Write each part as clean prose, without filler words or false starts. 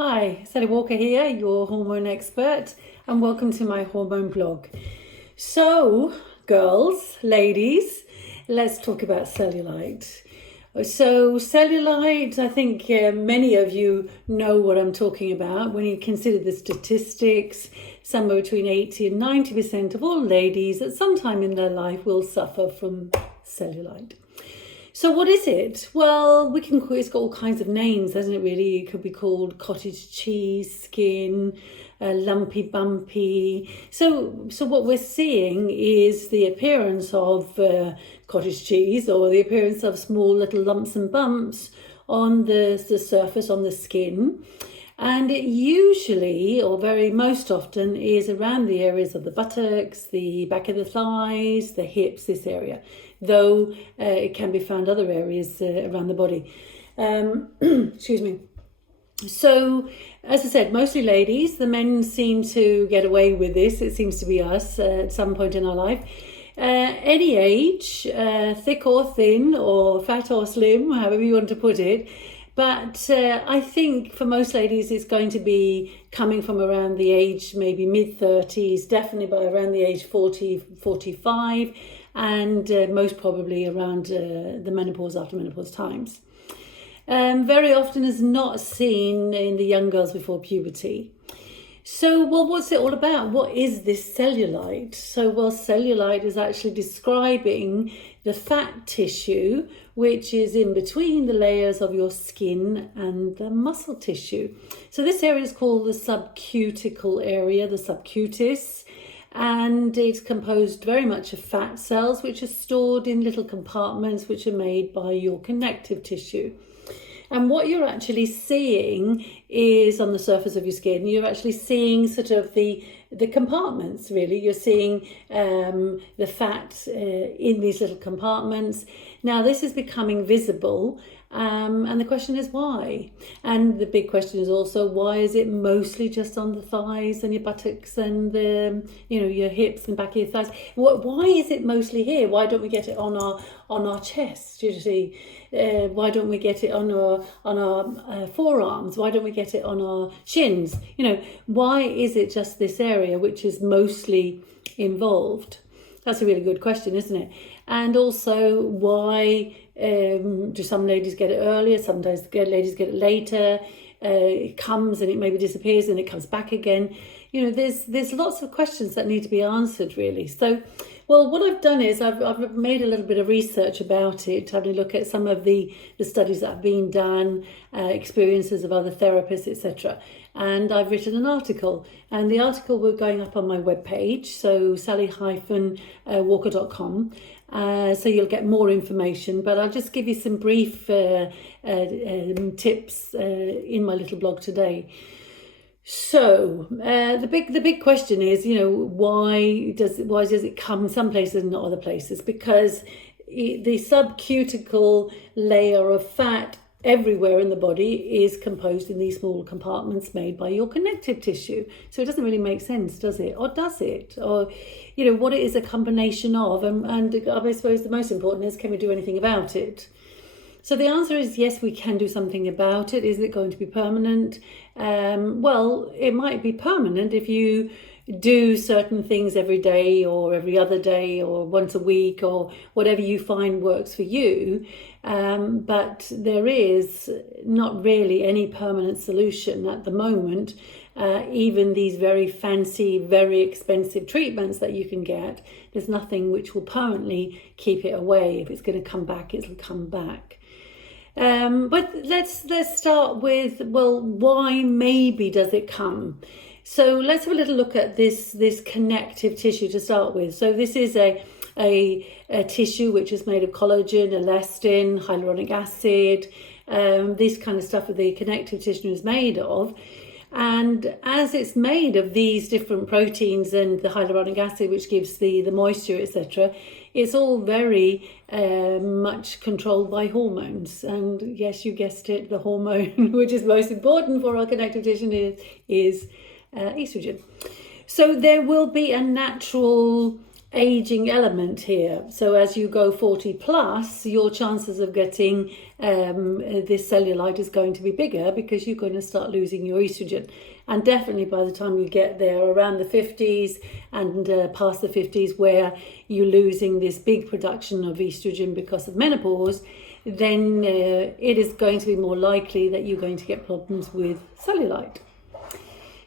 Hi, Sally Walker here, your hormone expert, and welcome to my hormone blog. So, girls, ladies, let's talk about cellulite. So, cellulite, I think many of you know what I'm talking about. When you consider the statistics, somewhere between 80 and 90% of all ladies at some time in their life will suffer from cellulite. So what is it? Well, it's got all kinds of names, hasn't it really? It could be called cottage cheese, skin, lumpy, bumpy. So what we're seeing is the appearance of cottage cheese, or the appearance of small little lumps and bumps on the surface, on the skin. And it usually, or very most often, is around the areas of the buttocks, the back of the thighs, the hips, this area. Though it can be found other areas around the body. Excuse me. So, as I said, mostly ladies. The men seem to get away with this. It seems to be us at some point in our life. Any age, thick or thin, or fat or slim, however you want to put it. But I think for most ladies, it's going to be coming from around the age, maybe mid-30s, definitely by around the age 40, 45, and most probably around the menopause, after menopause times. Very often is not seen in the young girls before puberty. So, what's it all about? What is this cellulite? So, cellulite is actually describing the fat tissue which is in between the layers of your skin and the muscle tissue. So this area is called the subcuticle area, the subcutis, and it's composed very much of fat cells which are stored in little compartments which are made by your connective tissue. And what you're actually seeing is on the surface of your skin, you're actually seeing sort of the compartments, really. You're seeing the fat in these little compartments. Now, this is becoming visible, and the question is why? And the big question is also, why is it mostly just on the thighs and your buttocks and your hips and back of your thighs? Why is it mostly here? Why don't we get it on our chest? You see, why don't we get it on our forearms? Why don't we get it on our shins? Why is it just this area which is mostly involved? That's a really good question, isn't it? And also, why do some ladies get it earlier? Sometimes ladies get it later. It comes and it maybe disappears and it comes back again. There's lots of questions that need to be answered, really. So, what I've done is I've made a little bit of research about it, having a look at some of the studies that have been done, experiences of other therapists, etc. And I've written an article, and the article will going up on my webpage, so sally-walker.com. So you'll get more information, but I'll just give you some brief tips in my little blog today. So the big question is, why does it come in some places and not other places? Because the subcuticle layer of fat everywhere in the body is composed in these small compartments made by your connective tissue. So it doesn't really make sense, does it? Or does it? Or, what it is a combination of. And I suppose the most important is, can we do anything about it? So the answer is yes, we can do something about it. Is it going to be permanent? It might be permanent if you do certain things every day or every other day or once a week or whatever you find works for you. But there is not really any permanent solution at the moment. Even these very fancy, very expensive treatments that you can get, there's nothing which will permanently keep it away. If it's going to come back, it'll come back. But let's start with, why maybe does it come? So let's have a little look at this connective tissue to start with. So this is a tissue which is made of collagen, elastin, hyaluronic acid, this kind of stuff that the connective tissue is made of. And as it's made of these different proteins and the hyaluronic acid, which gives the moisture, etc., it's all very much controlled by hormones. And yes, you guessed it, the hormone which is most important for our connective tissue is estrogen. So there will be a natural aging element here. So as you go 40 plus, your chances of getting this cellulite is going to be bigger because you're going to start losing your estrogen. And definitely by the time you get there around the 50s and past the 50s, where you're losing this big production of estrogen because of menopause, then it is going to be more likely that you're going to get problems with cellulite.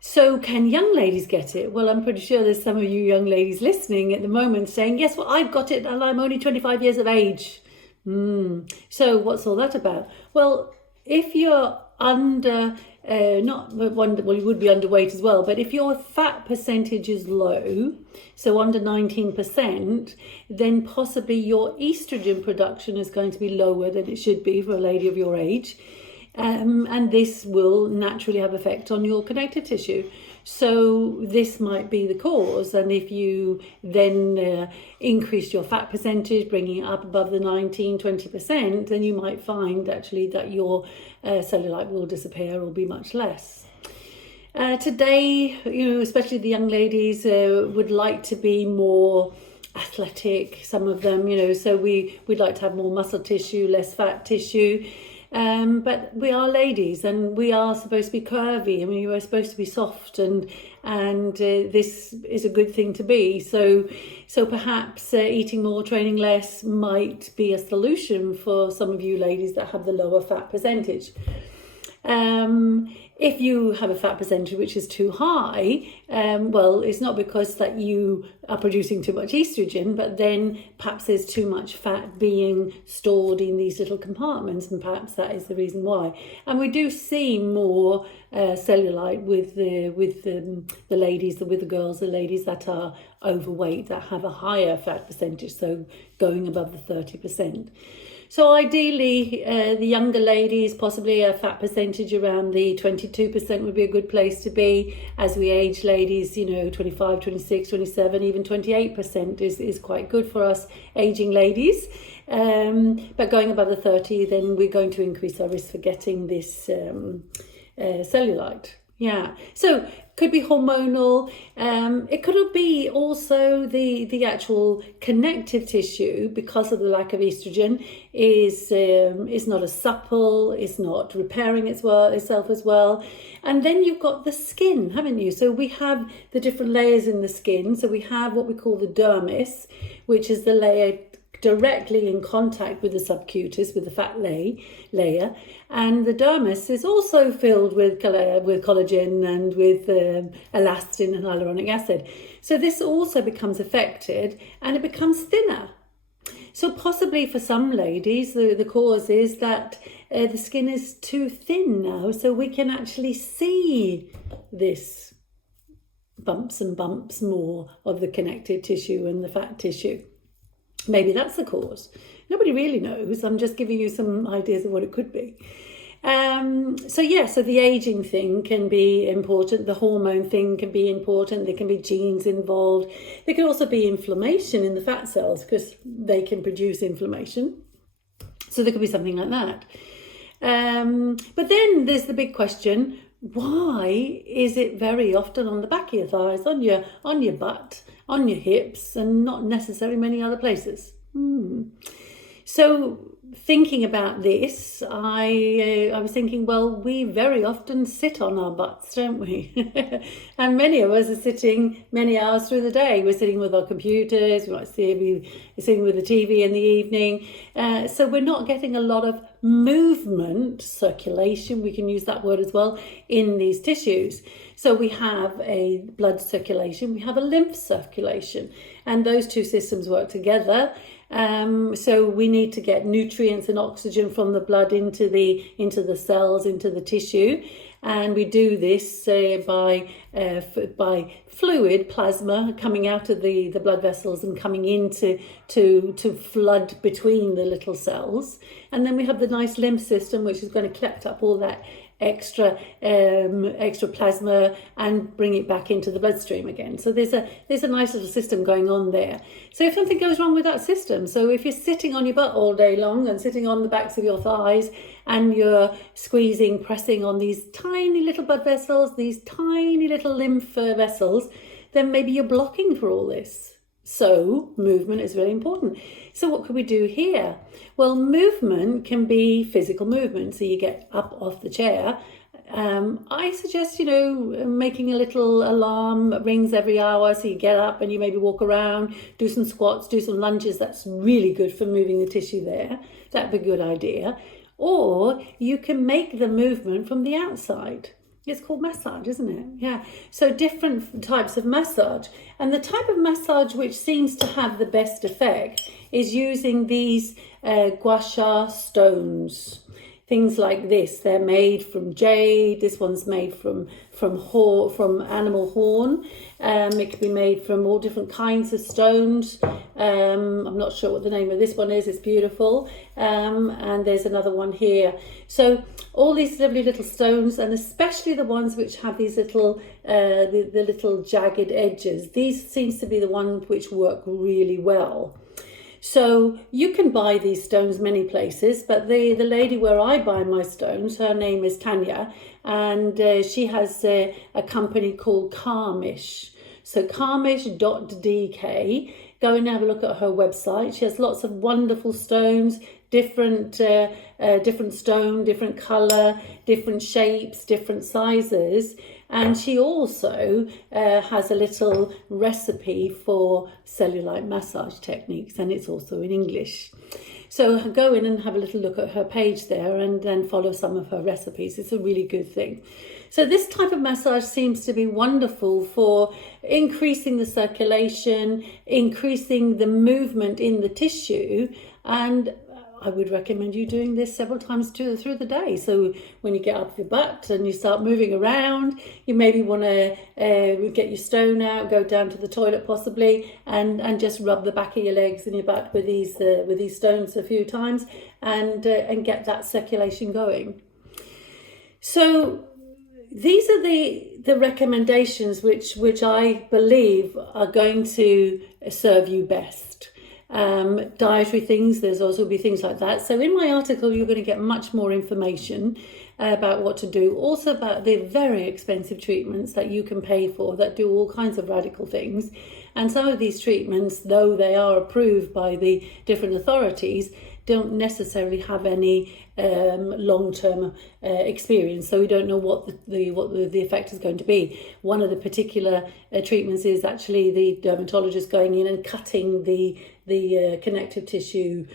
So can young ladies get it? Well, I'm pretty sure there's some of you young ladies listening at the moment saying, yes, well, I've got it and I'm only 25 years of age. So what's all that about? Well, if you're under, well, you would be underweight as well, but if your fat percentage is low, so under 19%, then possibly your estrogen production is going to be lower than it should be for a lady of your age. And this will naturally have effect on your connective tissue. So this might be the cause. And if you then increase your fat percentage, bringing it up above the 19-20%, then you might find actually that your cellulite will disappear or be much less. Today, especially the young ladies would like to be more athletic, some of them, so we'd like to have more muscle tissue, less fat tissue. But we are ladies and we are supposed to be curvy. I mean, you are supposed to be soft and this is a good thing to be. So perhaps eating more, training less might be a solution for some of you ladies that have the lower fat percentage. If you have a fat percentage which is too high, well, it's not because that you are producing too much estrogen, but then perhaps there's too much fat being stored in these little compartments, and perhaps that is the reason why. And we do see more cellulite with the ladies, with the girls, the ladies that are overweight, that have a higher fat percentage, so going above the 30%. So ideally, the younger ladies, possibly a fat percentage around the 22% would be a good place to be. As we age, ladies, 25, 26, 27, even 28% is quite good for us aging ladies. But going above the 30, then we're going to increase our risk for getting this cellulite. Yeah, so could be hormonal. It could be also the actual connective tissue, because of the lack of estrogen, is not as supple, is not repairing itself as well. And then you've got the skin, haven't you? So we have the different layers in the skin. So we have what we call the dermis, which is the layer directly in contact with the subcutis, with the fat layer, and the dermis is also filled with collagen and with elastin and hyaluronic acid. So this also becomes affected and it becomes thinner. So possibly for some ladies, the cause is that the skin is too thin now, so we can actually see this bumps and bumps more of the connective tissue and the fat tissue. Maybe that's the cause. Nobody really knows. I'm just giving you some ideas of what it could be. So the aging thing can be important. The hormone thing can be important. There can be genes involved. There can also be inflammation in the fat cells because they can produce inflammation. So there could be something like that. But then there's the big question: why is it very often on the back of your thighs, on your butt, on your hips, and not necessarily many other places? So thinking about this, I was thinking, well, we very often sit on our butts, don't we? And many of us are sitting many hours through the day. We're sitting with our computers, we might be sitting with the TV in the evening. So we're not getting a lot of movement, circulation, we can use that word as well, in these tissues. So we have a blood circulation, we have a lymph circulation, and those two systems work together. So we need to get nutrients and oxygen from the blood into the cells, into the tissue, and we do this by fluid plasma coming out of the blood vessels and coming into to flood between the little cells. And then we have the nice lymph system, which is going to collect up all that extra plasma and bring it back into the bloodstream again. So there's a nice little system going on there. So if something goes wrong with that system, so if you're sitting on your butt all day long and sitting on the backs of your thighs and you're squeezing, pressing on these tiny little blood vessels, these tiny little lymph vessels, then maybe you're blocking for all this. So movement is really important. So what could we do here? Well, movement can be physical movement. So you get up off the chair. I suggest, making a little alarm that rings every hour. So you get up and you maybe walk around, do some squats, do some lunges. That's really good for moving the tissue there. That'd be a good idea. Or you can make the movement from the outside. It's called massage, isn't it? Yeah. So different types of massage. And the type of massage which seems to have the best effect is using these gua sha stones. Things like this. They're made from jade. This one's made from animal horn. It can be made from all different kinds of stones. I'm not sure what the name of this one is. It's beautiful. And there's another one here. So all these lovely little stones, and especially the ones which have these little the little jagged edges. These seems to be the ones which work really well. So you can buy these stones many places, but the lady where I buy my stones, her name is Tanya, and she has a company called Karmish. So karmish.dk. Go and have a look at her website. She has lots of wonderful stones, different stone, different colour, different shapes, different sizes. And she also has a little recipe for cellulite massage techniques, and it's also in English. So go in and have a little look at her page there and then follow some of her recipes. It's a really good thing. So this type of massage seems to be wonderful for increasing the circulation, increasing the movement in the tissue, and I would recommend you doing this several times through the day. So when you get up your butt and you start moving around, you maybe want to get your stone out, go down to the toilet possibly, and just rub the back of your legs and your butt with these stones a few times, and get that circulation going. So these are the recommendations which I believe are going to serve you best. Dietary things, there's also be things like that. So in my article you're going to get much more information about what to do, also about the very expensive treatments that you can pay for that do all kinds of radical things. And some of these treatments, though they are approved by the different authorities, don't necessarily have any long-term experience, so we don't know what the effect is going to be. One of the particular treatments is actually the dermatologist going in and cutting the connective tissues,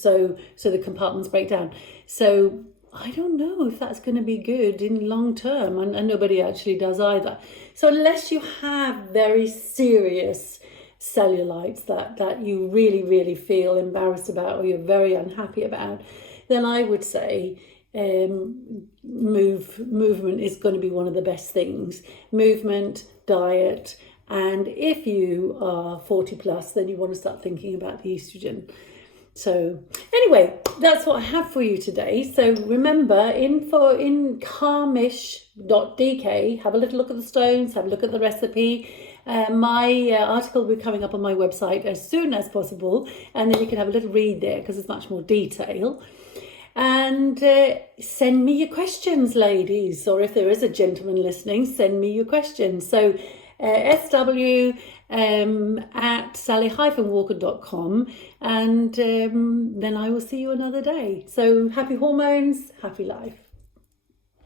so the compartments break down. So I don't know if that's going to be good in long term, and nobody actually does either. So unless you have very serious cellulites that you really feel embarrassed about or you're very unhappy about, then I would say movement is going to be one of the best things. Movement, diet, and if you are 40 plus, then you want to start thinking about the estrogen. So anyway, that's what I have for you today. So remember, in karmish.dk, have a little look at the stones, have a look at the recipe. My article will be coming up on my website as soon as possible, and then you can have a little read there because there's much more detail. And send me your questions, ladies, or if there is a gentleman listening, send me your questions. So SW at sally-walker.com, and then I will see you another day. So happy hormones, happy life.